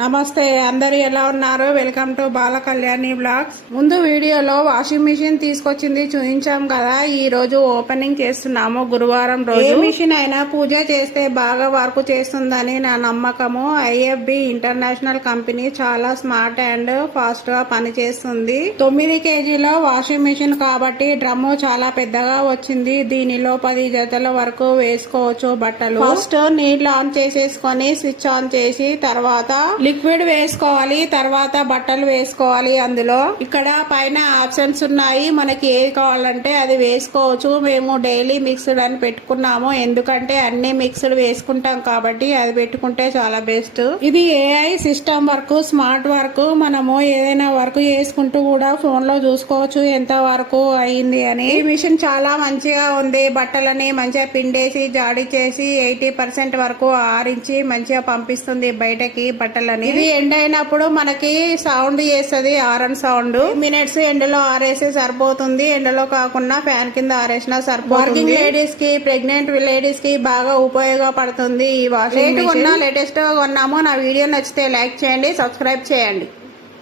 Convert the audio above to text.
నమస్తే, అందరు ఎలా ఉన్నారు? Welcome to Bala Kalyani blogs. ముందు వీడియోలో వాషింగ్ మిషన్ తీసుకొచ్చింది చూపించాం కదా, ఈ రోజు ఓపెనింగ్ చేస్తున్నాము. గురువారం రోజు ఏ మిషన్ అయినా పూజ చేస్తే బాగా వర్క్ చేస్తుందని నా నమ్మకము. ఐఎఫ్బి ఇంటర్నేషనల్ కంపెనీ చాలా స్మార్ట్ అండ్ ఫాస్ట్ గా పనిచేస్తుంది. 9 కేజీల వాషింగ్ మిషన్ కాబట్టి డ్రమ్ము చాలా పెద్దగా వచ్చింది. దీనిలో 10 జతల వరకు వేసుకోవచ్చు బట్టలు. ఫస్ట్ నీళ్లు ఆన్ చేసేసుకొని స్విచ్ ఆన్ చేసి తర్వాత లిక్విడ్ వేసుకోవాలి, తర్వాత బట్టలు వేసుకోవాలి. అందులో ఇక్కడ పైన ఆప్షన్స్ ఉన్నాయి, మనకి ఏది కావాలంటే అది వేసుకోవచ్చు. మేము డైలీ మిక్స్డ్ అని పెట్టుకున్నాము, ఎందుకంటే అన్ని మిక్స్డ్ వేసుకుంటాం కాబట్టి అది పెట్టుకుంటే చాలా బెస్ట్. ఇది AI system work, smart work. మనము ఏదైనా వర్క్ చేసుకుంటూ కూడా ఫోన్ లో చూసుకోవచ్చు ఎంత వరకు అయింది అని. ఈ మిషన్ చాలా మంచిగా ఉంది. బట్టలని మంచిగా పిండేసి జాడి చేసి 80% వరకు ఆరించి మంచిగా పంపిస్తుంది బయటకి బట్టలని. ఇది ఎండ్ అయినప్పుడు మనకి సౌండ్ చేస్తుంది, ఆరన్ సౌండ్. మినిట్స్ ఎండలో ఆరేసి సరిపోతుంది, ఎండలో కాకుండా ఫ్యాన్ కింద ఆరేసినా సరిపోతుంది. వర్కింగ్ లేడీస్ కి, ప్రెగ్నెంట్ లేడీస్ కి బాగా ఉపయోగపడుతుంది ఈ వాషింగ్ మిషన్. లేటెస్ట్ గా కొన్నాము. నా వీడియో నచ్చితే లైక్ చేయండి, సబ్స్క్రైబ్ చేయండి.